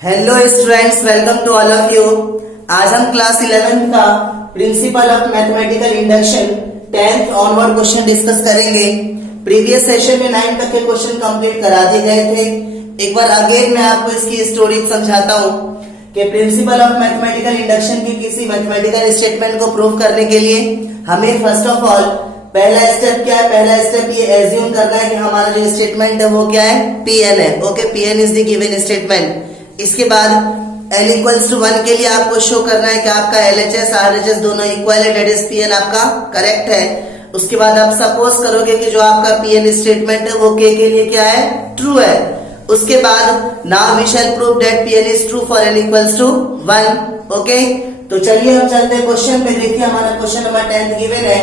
Hello students, welcome to all of you. आज हम class 11th का principle of mathematical induction 10th onward question discuss करेंगे। Previous session में 9 तक के क्वेश्चन कंप्लीट करा दिए गए थे। एक बार अगेन मैं आपको इसकी स्टोरी समझाता हूँ कि प्रिंसिपल ऑफ मैथमेटिकल इंडक्शन की किसी मैथमेटिकल स्टेटमेंट को प्रूव करने के लिए हमें फर्स्ट ऑफ ऑल पहला स्टेप क्या है? पहला स्टेप ये एज्यूम करना है कि हमारा जो स्टेटमेंट है वो क्या है? Pn है। Okay, Pn is the given statement. इसके बाद n इक्वल्स टू 1 के लिए आपको शो करना है कि आपका LHS RHS दोनों इक्वल है, दैट इज Pn आपका करेक्ट है। उसके बाद आप सपोज करोगे कि जो आपका Pn स्टेटमेंट है वो k के लिए क्या है? ट्रू है। उसके बाद now we shall prove that Pn is true for n equals to 1। Okay, तो चलिए हम चलते हैं क्वेश्चन पे। देखिए हमारा क्वेश्चन नंबर 10 गिवन है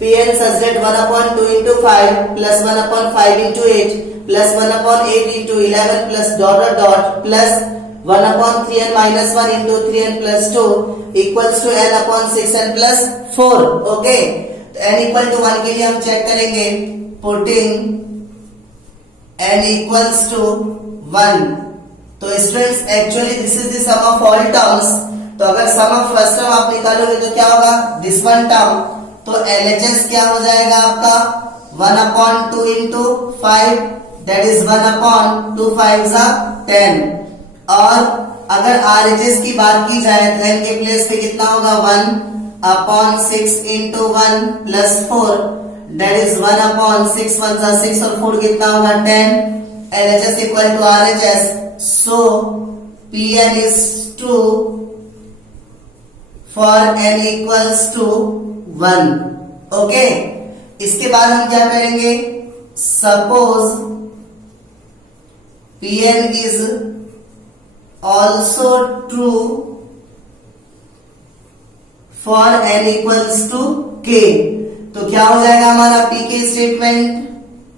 Pn such that 1/2 into 5 plus 1/5 into 8 plus 1/8 into 11 plus dot dot dot plus 1/3n minus 1 into 3n plus 2 equals to n/6n plus 4। Okay, तो n इक्वल टू 1 के लिए हम चेक करेंगे putting n equals to 1। तो students actually this is the sum of all terms. तो अगर सम of first term आप निकालोगे तो क्या होगा? This one term. तो LHS क्या हो जाएगा आपका? 1/2 into 5 that is 1/2 5s are 10। और अगर RHS की बात की जाए तो n के प्लेस पे कितना होगा? 1/6 into 1 plus 4 that is 1/6 1s are 6 और 4 कितना होगा? 10। LHS equal to RHS, so Pn is true for n equals to 1। Okay, इसके बाद हम क्या करेंगे? Suppose Pn is also true for n equals to k। तो क्या हो जाएगा हमारा pk statement?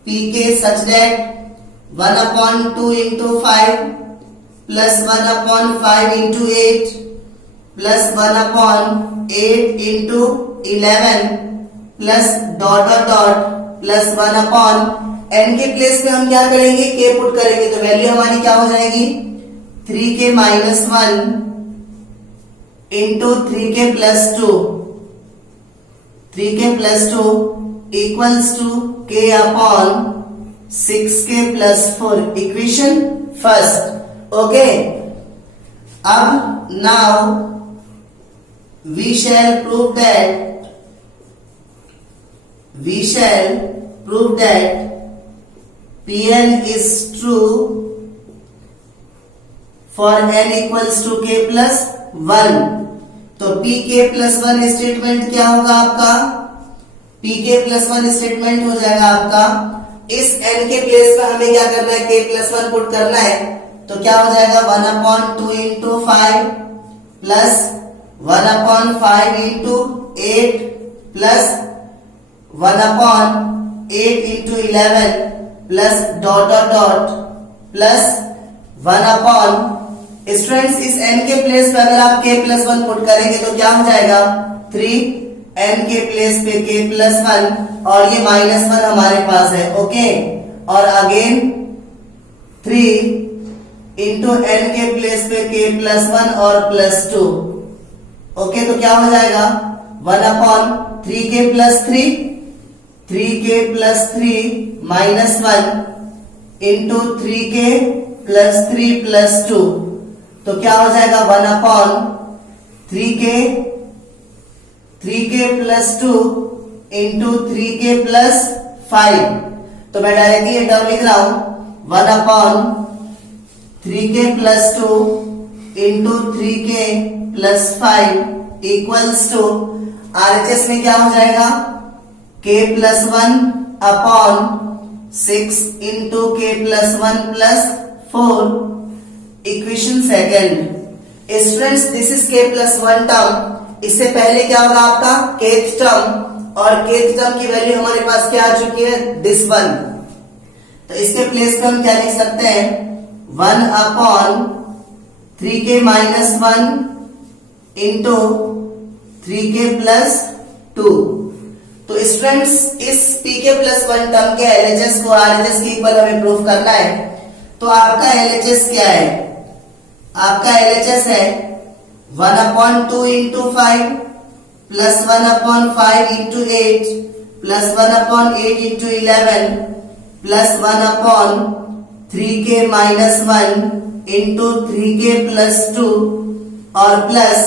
pk such that 1/2 into 5 plus 1/5 into 8 plus 1/8 into 11 plus dot dot dot plus 1/n के प्लेस पे हम क्या करेंगे? k पुट करेंगे तो वैल्यू हमारी क्या हो जाएगी? 3k minus 1 into 3k plus 2 3k plus 2 equals to k upon 6k plus 4। Equation first. Okay, अब now we shall prove that Pn is true for n equals to k plus 1। तो pk plus 1 statement क्या होगा आपका? pk plus 1 statement हो जाएगा आपका, इस n के प्लेस पे हमें क्या करना है? k plus 1 पुट करना है। तो क्या हो जाएगा? 1/2 into 5 plus 1/5 into 8 plus 1/8 into 11 plus dot dot dot plus 1/। Students इस n के प्लेस पे अगर आप k plus 1 पुट करेंगे तो क्या हो जाएगा? 3n के प्लेस पे k plus 1 और ये -1 हमारे पास है। ओके, और अगेन 3 into n के प्लेस पे k plus 1 और plus 2। ओके, तो क्या हो जाएगा? 1/3k plus 3 plus 3 minus 1 into 3k plus 3 plus 2। तो क्या हो जाएगा? 1/3k plus 2 into 3k plus 5। तो मैं डायरेक्टली ये टर्म लिख रहा हूं 1/3k plus 2 into 3k plus 5 equals to RHS में क्या हो जाएगा? k plus 1 upon 6 into k plus 1 plus 4। Equation second. Students this is k plus 1 term. इससे पहले क्या होगा आपका? kth टर्म, और kth टर्म की वैल्यू हमारे पास क्या आ चुकी है? This one. तो इसके प्लेस पे हम क्या लिख सकते हैं? 1/3k minus 1 into 3k plus 2। तो स्टूडेंट्स इस pk plus 1 टर्म के LHS को RHS के इक्वल हमें प्रूफ करना है। तो आपका LHS क्या है? आपका LHS है 1/2 into 5 plus 1/5 into 8 plus 1/8 into 11 plus 1/3k minus 1 into 3k plus 2 और plus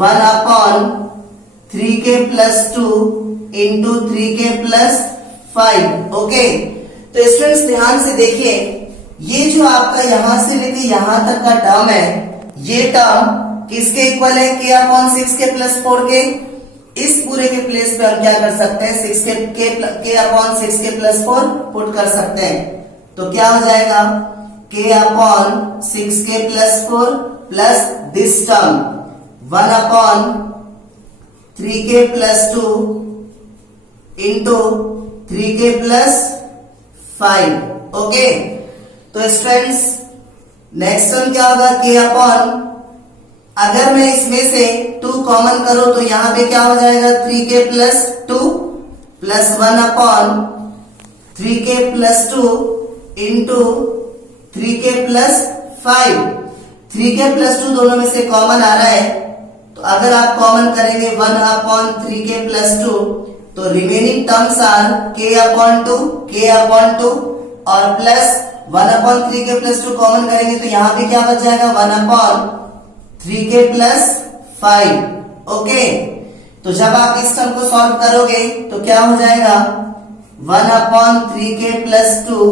1/3k plus 2 into 3k plus 5। Okay, तो स्टूडेंट्स ध्यान से देखिए, ये जो आपका यहां से लेके यहां तक का टर्म है, ये टर्म किसके इक्वल है? k/6k plus 4k। इस पूरे के प्लेस पे हम क्या कर सकते हैं? k/6k plus 4 पुट कर सकते हैं। तो क्या हो जाएगा? k/6k plus 4 plus this term 1/3k plus 2 into 3k plus 5। Okay, तो स्टूडेंट्स नेक्स्ट टर्म क्या होगा? k/, अगर मैं इसमें से 2 कॉमन करूं तो यहां पे क्या हो जाएगा? 3k plus 2 plus 1/3k plus 2 into 3k plus 5। 3k plus 2 दोनों में से कॉमन आ रहा है, तो अगर आप कॉमन करेंगे 1/3k plus 2 तो रिमेनिंग टर्म्स आर k/2 और प्लस 1/3k plus 2 कॉमन करेंगे तो यहां पे क्या बच जाएगा? 1/3k plus 5। ओके, तो जब आप इस टर्म को सॉल्व करोगे तो क्या हो जाएगा? 1/3k plus 2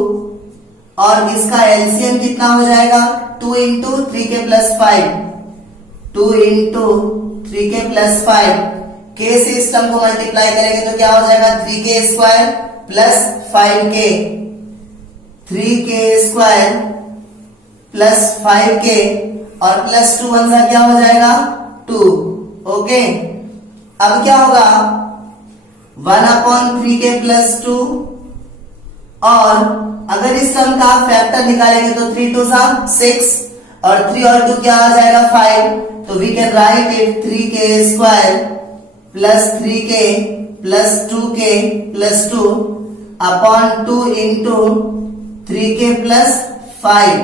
और इसका एलसीएम कितना हो जाएगा? 2 into 3k plus 5। 2 into 3k plus 5 k से इस टर्म को मल्टीप्लाई करेंगे तो क्या हो जाएगा? 3k square plus 5k। 3k square plus 5k और प्लस 2 1 का क्या हो जाएगा? 2। ओके, अब क्या होगा? 1/3k plus 2 और अगर इस टर्म का आप फैक्टर निकालेंगे तो 3 2 6 और 3 और 2 क्या आ जाएगा? 5। तो we can write it 3k square plus 3k plus 2k plus 2 upon 2 into 3k plus 5।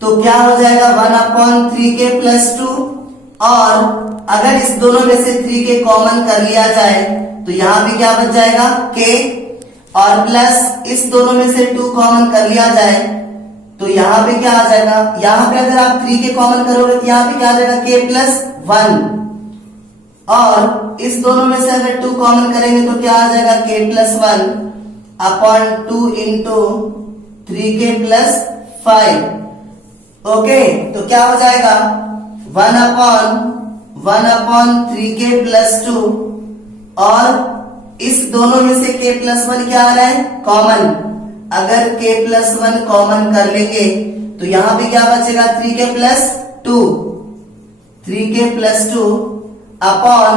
तो क्या हो जाएगा? 1/3k plus 2 और अगर इस दोनों में से 3k कॉमन कर लिया जाए तो यहां पे क्या बच जाएगा? k और प्लस इस दोनों में से 2 कॉमन कर लिया जाए तो यहां पे क्या आ जाएगा? यहां पे अगर आप 3k कॉमन करोगे तो यहां पे क्या आ जाएगा? k plus 1 और इस दोनों में से अगर 2 कॉमन करेंगे तो क्या आ जाएगा? k plus 1 upon 2 into 3k plus 5। Okay, तो क्या हो जाएगा? 1/3k plus 2 और इस दोनों में से k plus 1 क्या आ रहा है? कॉमन। अगर k plus 1 कॉमन कर लेंगे तो यहां पे क्या बचेगा? 3k plus 2। 3k plus 2 upon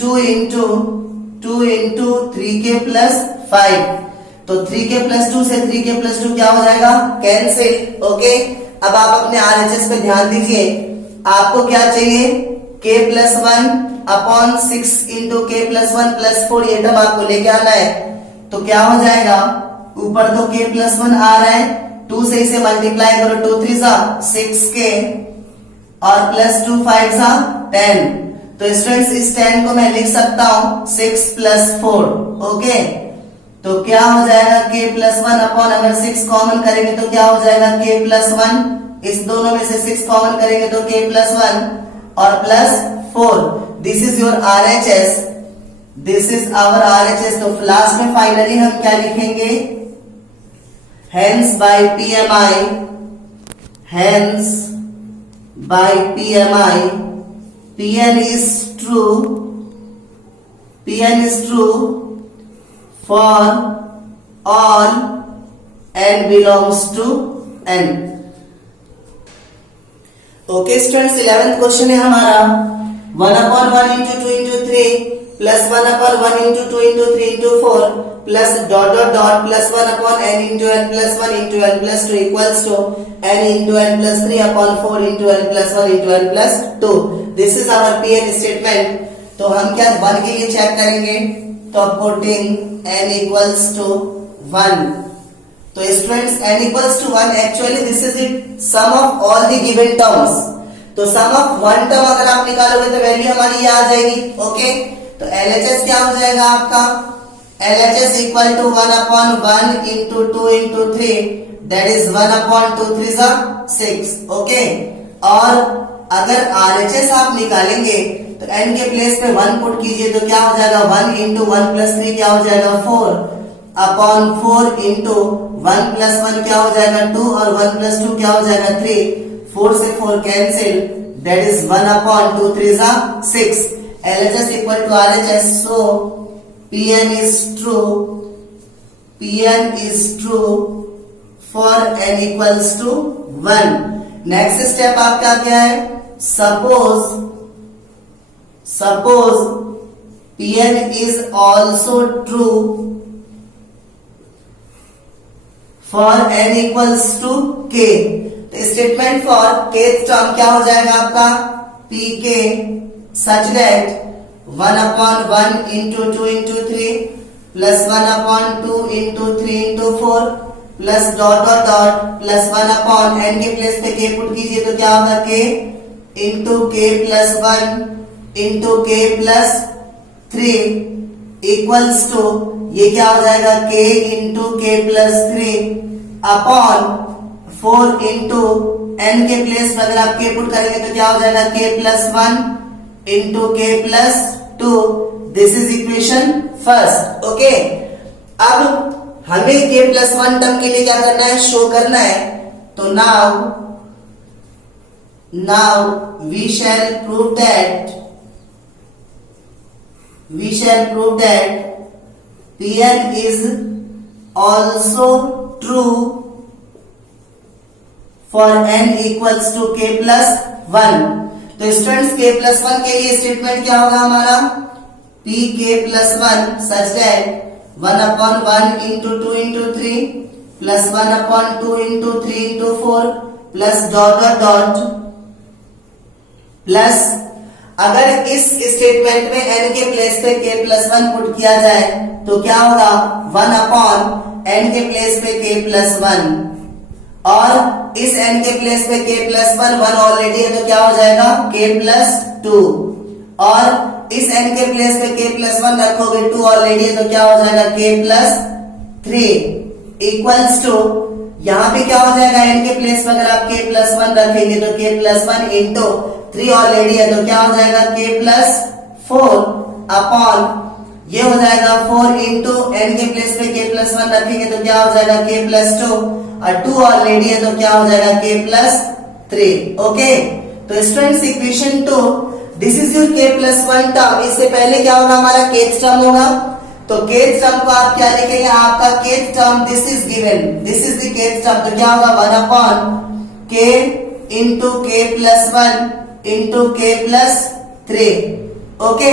2 into 3k plus 5। तो 3k plus 2 से 3k plus 2 क्या हो जाएगा? कैंसिल। ओके, अब आप अपने RHS पे ध्यान दीजिए, आपको क्या चाहिए? k plus 1 upon 6 into k plus 1 plus 4 ये टर्म आपको लेके आना है। तो क्या हो जाएगा? ऊपर तो k plus 1 आ रहा है, 2 से इसे मल्टीप्लाई करो, 2 3 6k और प्लस 2 5 10। तो स्टूडेंट्स इस 10 को मैं लिख सकता हूं 6 plus 4। ओके, तो क्या हो जाएगा? k plus 1 अपॉन अगर 6 कॉमन करेंगे तो क्या हो जाएगा? k plus 1, इस दोनों में से 6 कॉमन करेंगे तो k plus 1 और plus 4। This is your RHS, this is our RHS। तो लास्ट में फाइनली हम क्या लिखेंगे? Hence by PMI Pn is true for all n belongs to n। Okay students, 11th question है हमारा 1/1 into 2 into 3 plus 1/1 into 2 into 3 into 4 plus dot dot dot plus 1/n into n plus 1 into n plus 2 equals to n into n plus 3 upon 4 into n plus 1 into n plus 2। This is our Pn statement. तो हम क्या 1 के लिए check करेंगे? तो putting n equals to 1 तो students n equals to 1 actually this is the sum of all the given terms. तो sum of one term अगर आप निकालोगे तो वैल्यू हमारी ये आ जाएगी। ओके, तो LHS क्या हो जाएगा आपका, LHS equal to 1/1 into 2 into 3 that is 1/2 3 जा 6। ओके, और अगर RHS आप निकालेंगे तो n के प्लेस पे 1 पुट कीजिए तो क्या हो जाएगा 1 इंटू 1 प्लस 3 क्या हो जाएगा 4/4 इंटू 1 प्लस 1 क्या हो जाएगा 2 और 1 प्लस 2 क्या हो जाएगा 3। 4 से 4 कैंसिल दैट इज 1/2 3 जा 6। LHS equal to RHS, so PN is true for n equals to 1। Next step आपका क्या है, suppose Pn is also true for n equals to k। तो स्टेटमेंट फॉर kth टर्म क्या हो जाएगा आपका Pk such that 1/1 into 2 into 3 plus 1/2 into 3 into 4 plus dot dot dot plus 1/n के place पे k पुट कीजिए तो क्या होगा k into k plus 1 into k plus 3 equals to ये क्या हो जाएगा k into k plus 3 upon 4 into n के प्लेस पे अगर आप k पुट करेंगे तो क्या हो जाएगा k plus 1 into k plus 2। This is equation first. Okay, अब हमें k प्लस 1 टर्म के लिए क्या करना है, शो करना है। तो now we shall prove that Pn is also true for n equals to k plus 1। तो स्टूडेंट्स k प्लस 1 के लिए स्टेटमेंट क्या होगा हमारा, Pk plus 1 such that 1/1 into 2 into 3 plus 1/2 into 3 into 4 plus dot dot dot plus अगर इस statement में n के प्लेस पे k प्लस 1 पुट किया जाए तो क्या होगा 1/n के प्लेस पे k प्लस 1 और इस n के प्लेस पे k प्लस 1 ऑलरेडी है तो क्या हो जाएगा k प्लस 2 और इस n के प्लेस पे k प्लस 1 रखोगे 2 ऑलरेडी है तो क्या हो जाएगा k प्लस 3 इक्वल्स टू यहाँ पे क्या हो जाएगा n के प्लेस पे अगर आप k प्लस 1 रखेंगे तो k प्लस 1 इंटू 3 ऑलरेडी है तो क्या हो जाएगा k प्लस 4 अपॉन ये हो जाएगा 4 इंटू n के प्लेस पे k प्लस 1 रखेंगे तो क्या हो जाएगा k प्लस 2 और 2 ऑलरेडी है तो क्या हो जाएगा k प्लस 3। ओके, तो students equation 2 this is your k plus 1 term. इससे पहले क्या होगा हमारा kth टर्म होगा, तो kth टर्म को आप क्या लिखेंगे, आपका kth term this is given, this is the kth term तो क्या होगा 1/k into k plus 1 into k plus 3। Okay,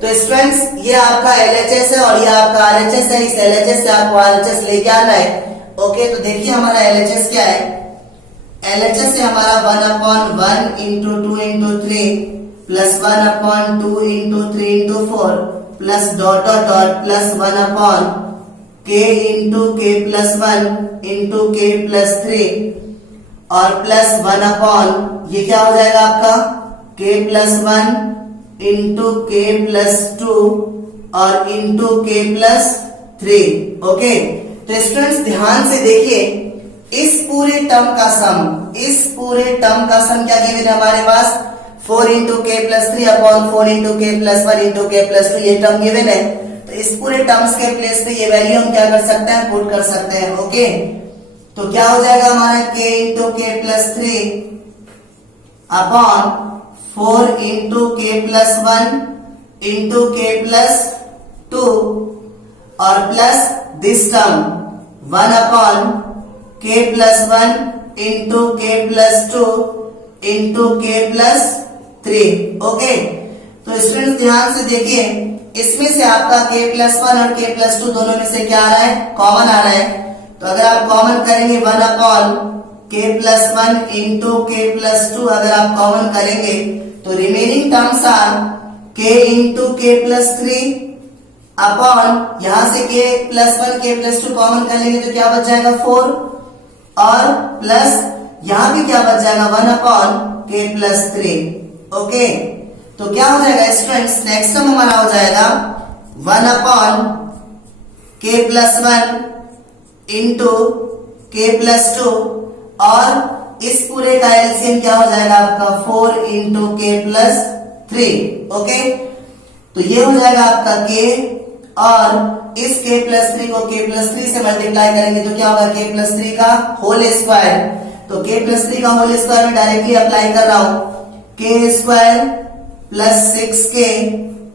तो स्टूडेंट्स ये आपका LHS है और ये आपका RHS है। इस LHS से आपको RHS लेके आना है। ओके, तो देखिए हमारा LHS क्या है, LHS है हमारा 1/1 into 2 into 3 plus 1/2 into 3 into 4 plus dot dot dot plus 1/k into k plus 1 into k plus 3 और प्लस 1/, ये क्या हो जाएगा आपका k plus 1 into k plus 2 और इंटू k प्लस 3। ओके, तो स्टूडेंट्स ध्यान से देखिए इस पूरे टर्म का सम क्या गिवन है हमारे पास 4 इंटू के प्लस 3 अपॉन 4 इंटू के प्लस 1 इंटू के प्लस 2 ये टर्म गिवन है। तो इस पूरे टर्म्स के प्लेस पे ये वैल्यू हम क्या कर सकते हैं, पुट कर सकते हैं। ओके, तो क्या हो जाएगा हमारा k इंटू के प्लस 3 अपॉन 4 इंटू के प्लस 1 इंटू के प्लस 2 और plus this term 1/k plus 1 into के प्लस 2 इंटू के प्लस 3। ओके, तो स्टूडेंट्स ध्यान से देखिए इसमें से आपका k प्लस 1 और k प्लस 2 दोनों में से क्या आ रहा है, कॉमन आ रहा है। तो अगर आप कॉमन करेंगे 1/k plus 1 into k plus 2 अगर आप कॉमन करेंगे तो remaining terms are k into k plus 3 upon यहां से k plus 1 k plus 2 common कर लेंगे तो क्या बच जाएगा 4 और प्लस यहां भी क्या बच जाएगा 1 अपॉन k प्लस 3। ओके, तो क्या हो जाएगा स्टूडेंट्स, नेक्स्ट टर्म हमारा हो जाएगा 1 upon k plus 1 into k plus 2 और इस पूरे का एलसीएम क्या हो जाएगा आपका 4 इंटू k प्लस 3। ओके, तो ये हो जाएगा आपका k और इस k प्लस 3 को k प्लस 3 से मल्टीप्लाई करेंगे तो क्या होगा k प्लस 3 का होल स्क्वायर। तो k प्लस 3 का होल स्क्वायर में डायरेक्टली अप्लाई कर रहा हूं, k स्क्वायर प्लस 6k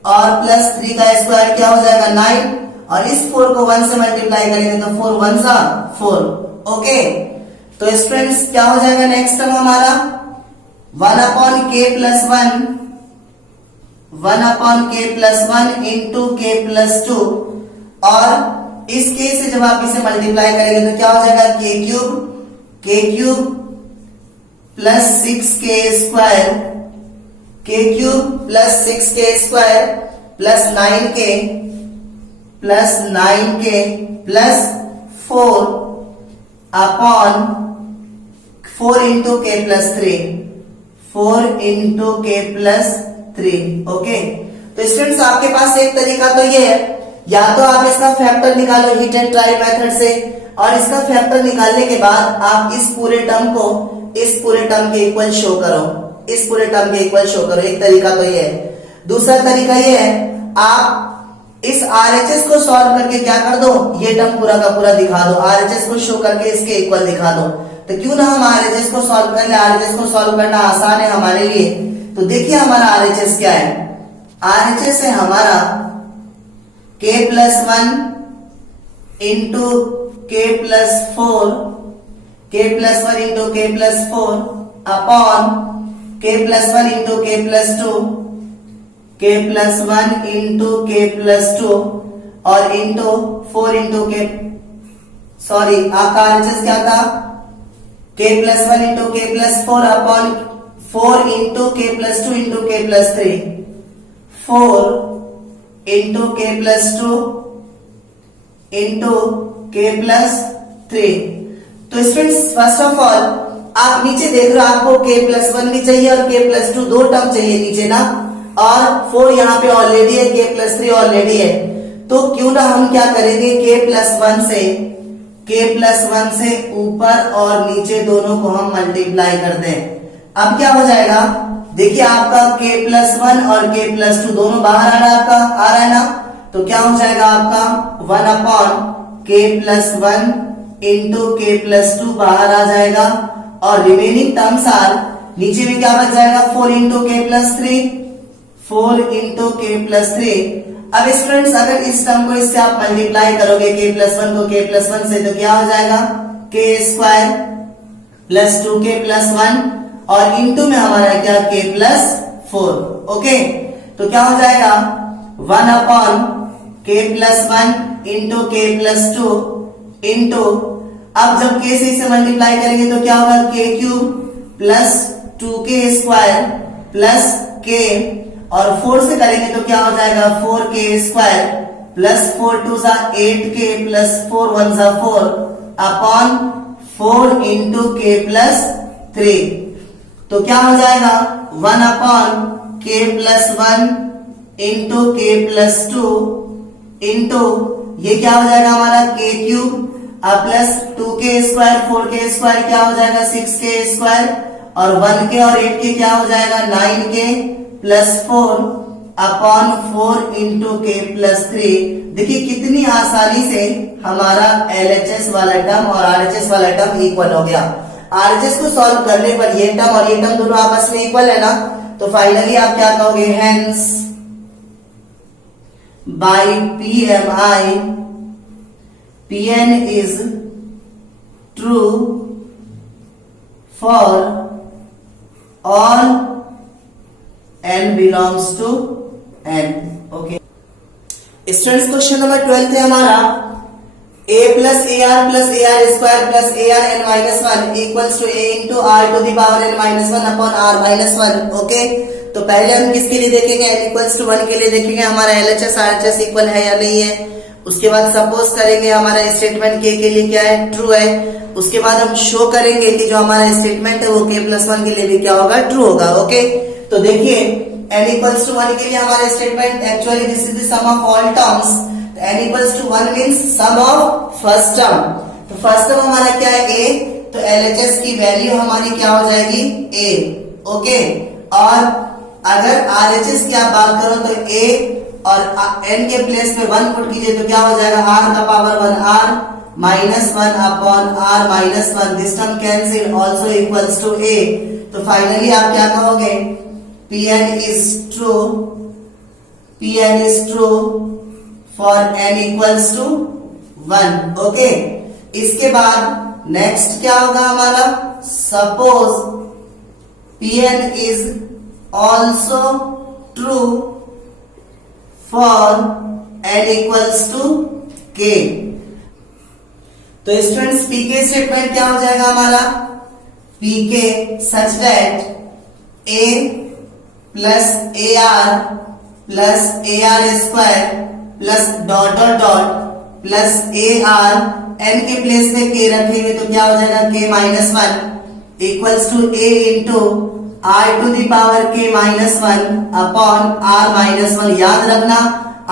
और प्लस 3 का स्क्वायर क्या हो जाएगा 9 और इस 4 को 1 से मल्टीप्लाई करेंगे तो 4 1 सा 4। ओके, तो स्टूडेंट्स क्या हो जाएगा नेक्स्ट टर्म हमारा 1 upon k plus 1 into k plus 2 और इस k से जब आप इसे मल्टीप्लाई करेंगे तो क्या हो जाएगा k cube plus 6k square plus 9k plus 4 upon 4 into k plus 3। Okay, तो स्टूडेंट्स आपके पास एक तरीका तो ये है, या तो आप इसका फैक्टर निकालो हिट एंड ट्राई मेथड से और इसका फैक्टर निकालने के बाद आप इस पूरे टर्म को इस पूरे टर्म के इक्वल शो करो, एक तरीका तो ये है। दूसरा तरीका ये है आप इस आरएचएस को सॉल्व करके क्या कर दो, ये टर्म पूरा का पूरा दिखा दो, आरएचएस को शो करके इसके इक्वल दिखा दो। तो क्यों ना हम आरएचएस को सॉल्व कर ले, आरएचएस को सॉल्व करना आसान है हमारे लिए। तो देखिए हमारा आरएचएस क्या है, आरएचएस है हमारा k plus 1 into k plus 4 upon k plus 1 into k plus 2 k plus 1 into k plus 2 और इंटू 4 इंटू k, सॉरी आपका आरएचएस क्या था k plus 1 into k plus 4 upon 4 into k plus 2 into k plus 3, 4 into k plus 2 into k plus 3। तो students first of all आप नीचे देख रहे हो, आपको k प्लस 1 भी चाहिए और k प्लस 2 दो टर्म चाहिए नीचे ना, और 4 यहाँ पे ऑलरेडी है, k प्लस 3 ऑलरेडी है। तो क्यों ना हम क्या करेंगे k प्लस 1 से ऊपर और नीचे दोनों को हम मल्टीप्लाई कर दें। अब क्या हो जाएगा, देखिए आपका k प्लस 1 और k प्लस 2 दोनों बाहर आ रहा है ना, तो क्या हो जाएगा आपका 1 upon k plus 1 into k plus 2 बाहर आ जाएगा और रिमेनिंग टर्म्स आर, नीचे में क्या बच जाएगा 4 इंटू k प्लस 3। अब स्टूडेंट्स अगर इस टर्म को इससे आप मल्टीप्लाई करोगे k प्लस 1 को k प्लस 1 से, तो क्या हो जाएगा k square plus 2k plus 1 और इंटू में हमारा क्या k प्लस 4। ओके, तो क्या हो जाएगा 1 upon k plus 1 into k plus 2 into, अब जब k से इसे मल्टीप्लाई करेंगे तो क्या होगा k cube plus 2k square plus k और 4 से करेंगे तो क्या हो जाएगा 4k स्क्वायर प्लस 4 2 सा 8k प्लस 4 1 सा 4 अपॉन 4 इंटू k प्लस 3। तो क्या हो जाएगा 1 upon k plus 1 into k plus 2 into ये क्या हो जाएगा हमारा k cube plus 2k square 4k square क्या हो जाएगा 6k स्क्वायर और 1k और 8k क्या हो जाएगा 9k plus 4 upon 4 into k plus 3। देखिए कितनी आसानी से हमारा LHS वाला टर्म और RHS वाला टर्म इक्वल हो गया। RHS को सॉल्व करने पर ये टर्म और ये टर्म दोनों आपस में इक्वल है ना, तो फाइनली आप क्या कहोगे, hence by PMI Pn is true for all n belongs to n। Okay students, question number 12 है हमारा a plus AR plus AR square plus AR n minus 1 equals to a into R to the power n minus 1 upon R minus 1। Okay, तो तो पहले हम किसके लिए देखेंगे, n equals to 1 के लिए देखेंगे हमारा LHS RHS इक्वल है या नहीं है। उसके बाद सपोज करेंगे हमारा स्टेटमेंट k के लिए क्या है, ट्रू है। उसके बाद हम शो करेंगे कि जो हमारा स्टेटमेंट है वो k+1 के लिए भी क्या होगा, ट्रू होगा। ओके, तो देखिए n इक्वल्स टू 1 के लिए हमारा statement actually this is the sum of all terms. n equals to 1 means sum of first term. तो फर्स्ट टर्म हमारा क्या है, a, तो LHS की वैल्यू हमारी क्या हो जाएगी, a। ओके, और अगर RHS की आप बात करो तो a और n के प्लेस पे 1 पुट कीजिए तो क्या हो जाएगा, r का power 1 r minus 1 upon r minus 1, this term cancel also equals to a। तो फाइनली आप क्या कहोगे, Pn is true for n equals to 1। Okay, इसके बाद नेक्स्ट क्या होगा हमारा, suppose Pn is also true for n equals to k। तो स्टूडेंट्स pk स्टेटमेंट क्या हो जाएगा हमारा, pk such that a plus ar plus ar square plus dot dot dot plus ar, n के प्लेस पे k रखेंगे तो क्या हो जाएगा, k minus 1 equals to a into r to the power k minus 1 upon r minus 1। याद रखना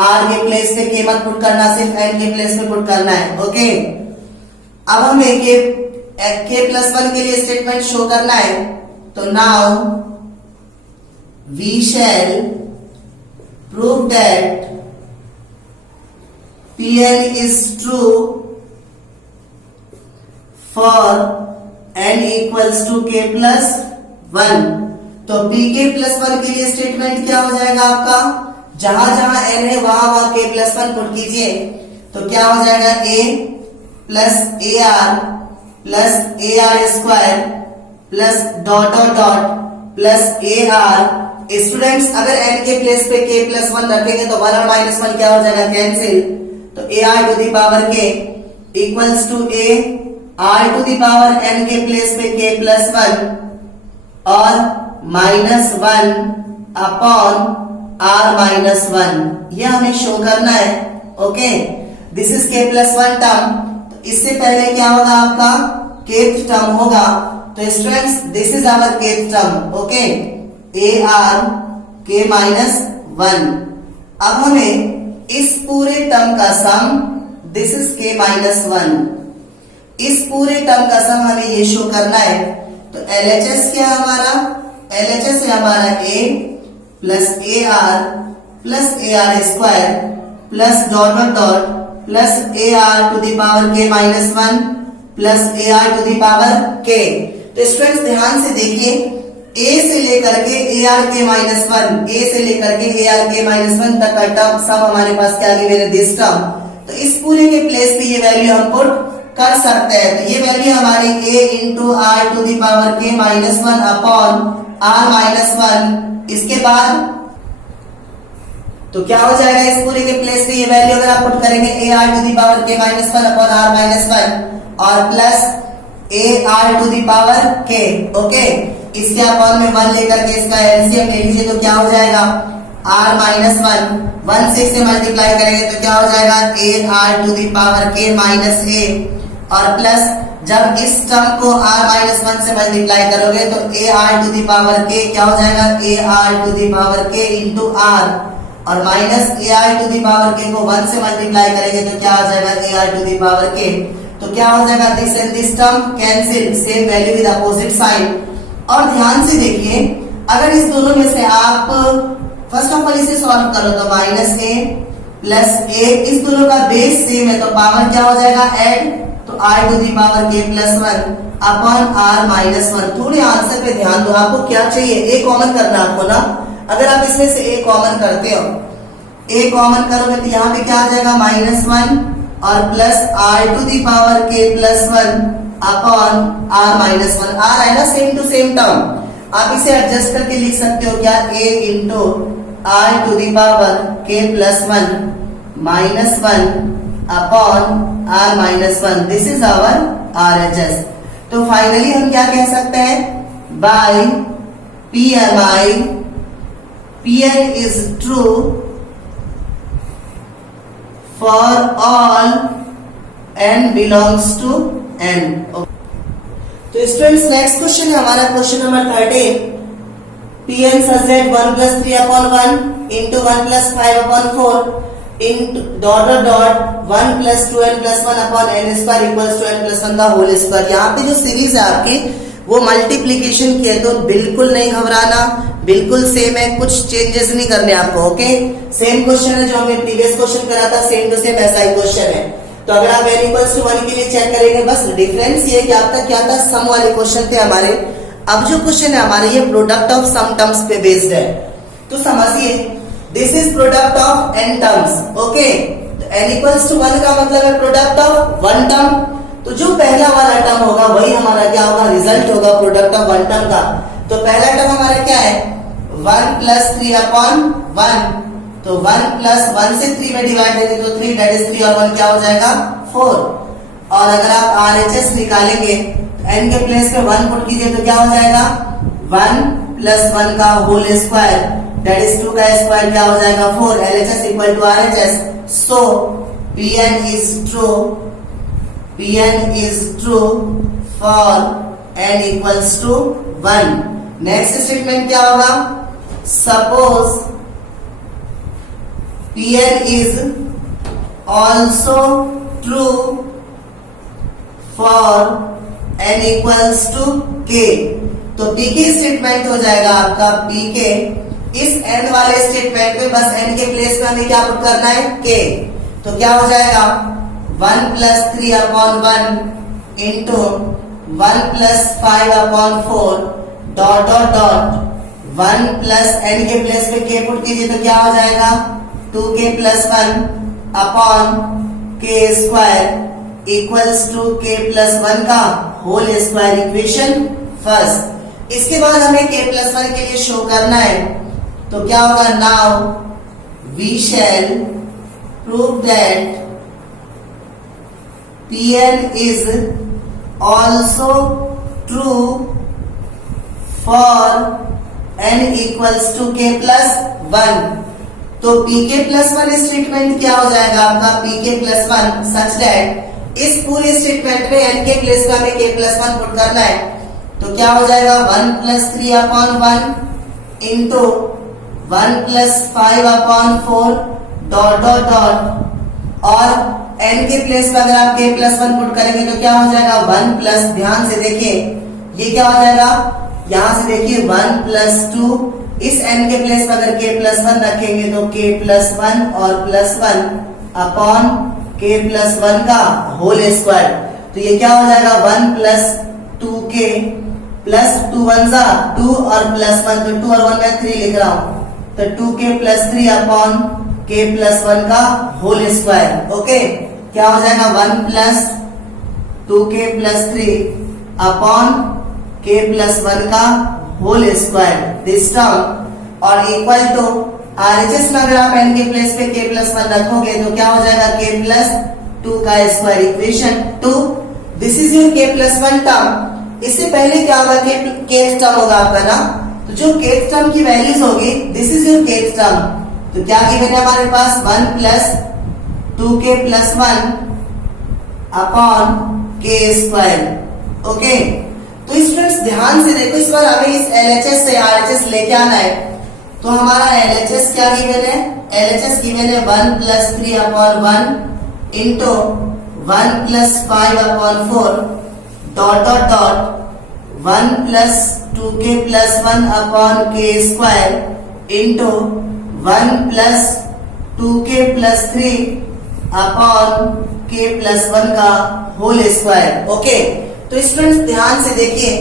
r के प्लेस पे k मत पुट करना, सिर्फ n के प्लेस पे पुट करना है। ओके, अब हमें k+1 के लिए स्टेटमेंट शो करना है। तो now we shall prove that Pn is true for n equals to k+1। तो pk+1 के लिए स्टेटमेंट क्या हो जाएगा आपका, जहां जहां n है वहां वहां k+1 पुट कीजिए तो क्या हो जाएगा, a plus ar plus ar square plus dot dot dot plus ar। Students अगर n के प्लेस पे k+1 रखेंगे तो 1 और माइनस 1 क्या हो जाएगा, कैंसिल। तो ar to the power k equals to a r to the power n के प्लेस पे k+1 और माइनस 1 अपॉन r माइनस 1, यह हमें शो करना है। Okay, this is k+1 term. तो इससे पहले क्या होगा आपका, kth टर्म होगा। तो students this is our kth term. Okay, ar k minus 1। अब हमें इस पूरे टर्म का sum, this is k minus 1, इस पूरे टर्म का सम हमें ये शो करना है। तो LHS क्या है हमारा, LHS है हमारा a plus ar square plus dot dot dot plus ar to the power k minus 1 plus ar to the power k। तो स्टूडेंट्स ध्यान से देखिए, a से लेकर के ar k माइनस 1, a से लेकर के ar k माइनस 1 तक का टर्म सब हमारे पास क्या आ गया, दिस टर्म। तो इस पूरे के प्लेस पे ये वैल्यू हम पुट कर सकते हैं। तो ये वैल्यू हमारी a into r to the power k minus 1 upon r minus 1। इसके बाद तो क्या हो जाएगा, इस पूरे के प्लेस पे ये वैल्यू अगर आप पुट करेंगे a r to the power k minus 1 upon r minus 1 और plus a r to the power k। Okay, इसके अपॉन में 1 लेकर के इसका एलसीएम ले लीजिए तो क्या हो जाएगा, r माइनस 1 6 से मल्टीप्लाई करेंगे तो क्या हो जाएगा, a r to the power k minus a और प्लस जब इस टर्म को r माइनस 1 से मल्टीप्लाई करोगे तो a r to the power k क्या हो जाएगा, a r to the power k into r और minus a r to the power k को 1 से मल्टीप्लाई करेंगे तो क्या हो जाएगा, a r to the power k। तो क्या हो जाएगा, this and this term cancel, same value with opposite side. और ध्यान से देखिए, अगर इस दोनों में से आप फर्स्ट ऑफ ऑल इसे सॉल्व करो तो माइनस a प्लस a, इस दोनों का बेस सेम है तो पावर क्या हो जाएगा, ऐड, तो r to the power k plus 1 upon r minus 1। थोड़े आंसर पे ध्यान दो, आपको क्या चाहिए, a कॉमन करना आपको ना। अगर आप इसमें से a कॉमन करते हो, a कॉमन करोगे तो यहाँ पे क्या आ जाएगा, माइनस 1 और plus r to the power k plus 1 upon r minus 1। r है ना सेम टू सेम टर्म, आप इसे एडजस्ट करके लिख सकते हो क्या, a into r to the power k plus 1 minus 1 upon r minus 1। This is our RHS। तो फाइनली हम क्या कह सकते हैं, by PMI Pn is true for all n belongs to n। तो स्टूडेंट्स नेक्स्ट क्वेश्चन है हमारा question number 13। Pn such that 1 plus 3 upon 1 into 1 plus 5 upon 4 into dot 1 plus 2n plus 1 upon n square equals to n plus 1 का whole square. यहाँ पे जो series है आपकी वो मल्टीप्लीकेशन की है, तो बिल्कुल नहीं घबराना, बिल्कुल सेम है, कुछ चेंजेस नहीं करने आपको। ओके, सेम क्वेश्चन है जो हमने प्रीवियस क्वेश्चन करा था, सेम टू सेम ऐसा ही क्वेश्चन है। तो अगर आप n इक्वल्स टू 1 के लिए चेक करेंगे, बस डिफरेंस ये कि आपका क्या था, सम वाले क्वेश्चन थे हमारे। अब जो क्वेश्चन है हमारे ये प्रोडक्ट ऑफ सम टर्म्स पे बेस्ड है। तो समझिए, this is product of n terms. Okay, तो n इक्वल्स टू 1 का मतलब है प्रोडक्ट ऑफ वन टर्म। तो जो पहला वाला टर्म होगा वही हमारा क्या होगा, रिजल्ट होगा प्रोडक्ट ऑफ वन टर्म का। तो पहला टर्म हमारा क्या है, 1 प्लस 3 अपॉन 1। तो 1 प्लस 1 से 3 में डिवाइड देंगे तो 3, दैट इज 3 और 1 क्या हो जाएगा, 4। और अगर आप RHS निकालेंगे तो n के प्लेस पे 1 पुट कीजिए तो क्या हो जाएगा, 1 प्लस 1 का होल स्क्वायर, दैट इज 2 का स्क्वायर क्या हो जाएगा, 4। LHS equal to RHS। So Pn is true, Pn is true for n equals to 1। Next statement क्या होगा, suppose Pn is also true for n equals to k। तो pk statement हो जाएगा आपका pk। इस n वाले statement में बस n के प्लेस में हमें क्या पुट करना है, k। तो क्या हो जाएगा, 1 plus 3 upon 1 into 1 plus 5 upon 4 dot 1 plus n के प्लेस पे k पुट कीजिए तो क्या हो जाएगा, 2k plus 1 upon k square equals to k plus 1 का होल स्क्वायर, इक्वेशन फर्स्ट। इसके बाद हमें k प्लस 1 के लिए शो करना है, तो क्या होगा, now we shall prove that Pn is also true for n equals to k plus 1। तो pk plus 1 स्टेटमेंट क्या हो जाएगा आपका, pk plus 1 सच दैट इस पूरे स्टेटमेंट में n के प्लेस पे हमें k plus 1 पुट करना है। तो क्या हो जाएगा, 1 plus 3 upon 1 into 1 plus 5 upon 4 dot और n के प्लेस पे अगर आप k प्लस 1 पुट करेंगे तो क्या हो जाएगा, 1 प्लस, ध्यान से देखिए ये क्या हो जाएगा, यहां से देखिए 1 प्लस 2, इस n के प्लेस पे अगर k प्लस 1 रखेंगे तो k प्लस 1 और प्लस 1 अपॉन k प्लस 1 का होल स्क्वायर। तो ये क्या हो जाएगा, 1 प्लस 2k प्लस 2 1 जा 2 और प्लस 1, तो 2 और 1 में 3 लिख रहा हूं, तो 2k plus 3 upon k plus 1 का होल स्क्वायर। ओके, क्या हो जाएगा, 1 plus 2k plus 3 upon k plus 1 का होल स्क्वायर, दिस टर्म, और इक्वल टू RHS में अगर आप n के प्लेस पे k प्लस 1 रखोगे तो क्या हो जाएगा, k प्लस 2 का square, equation 2। This is your k plus 1 term. इससे पहले क्या होगा, kth टर्म होगा आपका ना, तो जो kth टर्म की वैल्यूज होगी, this is your kth term. तो क्या गिवन है हमारे पास, 1 plus 2k plus 1 upon k square. Okay, तो स्टूडेंट्स ध्यान से देखो, इस बार हमें इस LHS से RHS लेके आना है। तो हमारा LHS क्या गिवन है, LHS गिवन है 1 plus 3 upon 1 into 1 plus 5 upon 4 dot 1 plus 2k plus 1 upon k square into 1 plus 2k plus 3 upon k plus 1 का होल स्क्वायर। ओके, तो स्टूडेंट्स ध्यान से देखिए,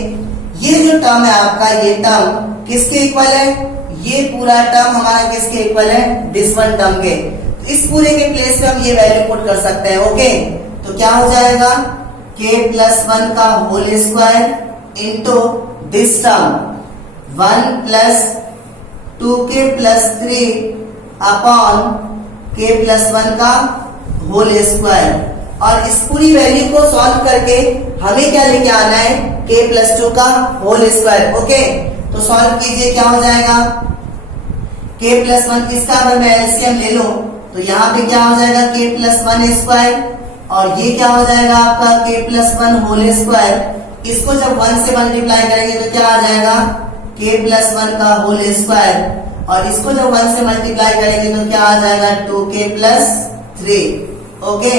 ये जो टर्म है आपका, ये टर्म किसके इक्वल है, ये पूरा टर्म हमारा किसके इक्वल है, दिस वन टर्म के। तो इस पूरे के प्लेस पे हम ये वैल्यू पुट कर सकते हैं। ओके, तो क्या हो जाएगा, k प्लस 1 का whole square into this term 1 plus 2k plus 3 upon k plus 1 का होल स्क्वायर। और इस पूरी वैल्यू को सॉल्व करके हमें क्या लेके आना है, k प्लस 2 का होल स्क्वायर। ओके, तो सॉल्व कीजिए, क्या हो जाएगा, k प्लस वन, इसका अगर मैं एलसीएम ले लूं तो यहाँ पे क्या हो जाएगा k प्लस वन स्क्वायर, और ये क्या हो जाएगा आपका k plus one whole square. इसको जब 1 से मल्टीप्लाई करेंगे तो क्या आ जाएगा k प्लस वन का होल स्क्वायर, और इसको जब 1 से मल्टीप्लाई करेंगे तो क्या आ जाएगा 2k प्लस 3। ओके,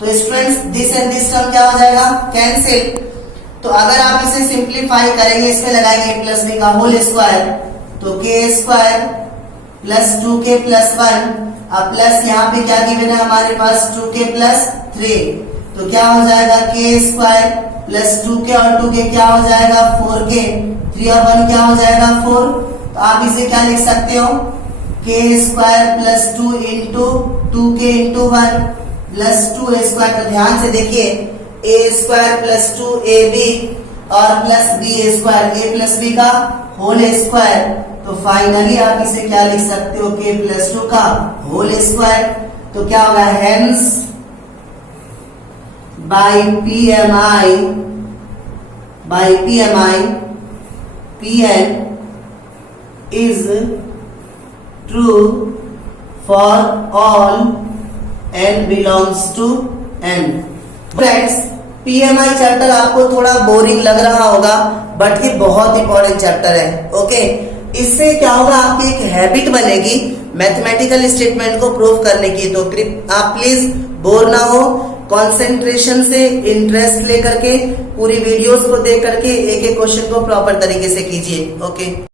तो students this and this term क्या हो जाएगा कैंसिल। तो अगर आप इसे सिंप्लीफाई करेंगे, इसमें लगाएंगे प्लस b का होल स्क्वायर, तो k square plus 2k plus 1, अब प्लस यहाँ पे क्या गिवन है हमारे पास 2k प्लस 3, तो क्या हो जाएगा k स्क्वायर प्लस 2k और 2k क्या हो जाएगा 4k, 3 और 1 क्या हो जाएगा 4। तो आप इसे क्या लिख सकते हो k square plus 2 into 2k into 1 plus 2 square. तो ध्यान से देखिए a स्क्वायर प्लस 2ab और plus b square, a plus b का होल स्क्वायर। तो फाइनली आप इसे क्या लिख सकते हो k प्लस 2 का होल स्क्वायर। तो क्या होगा hence by PMI Pn is true for all n belongs to n। Friends PMI chapter आपको थोड़ा बोरिंग लग रहा होगा, बट ये बहुत इंपॉर्टेंट चैप्टर है। ओके, इससे क्या होगा आपकी एक हैबिट बनेगी मैथमेटिकल स्टेटमेंट को प्रूव करने की। तो आप प्लीज बोर ना हो, कंसंट्रेशन से इंटरेस्ट लेकर के पूरी वीडियोस को देख करके एक एक क्वेश्चन को प्रॉपर तरीके से कीजिए। ओके।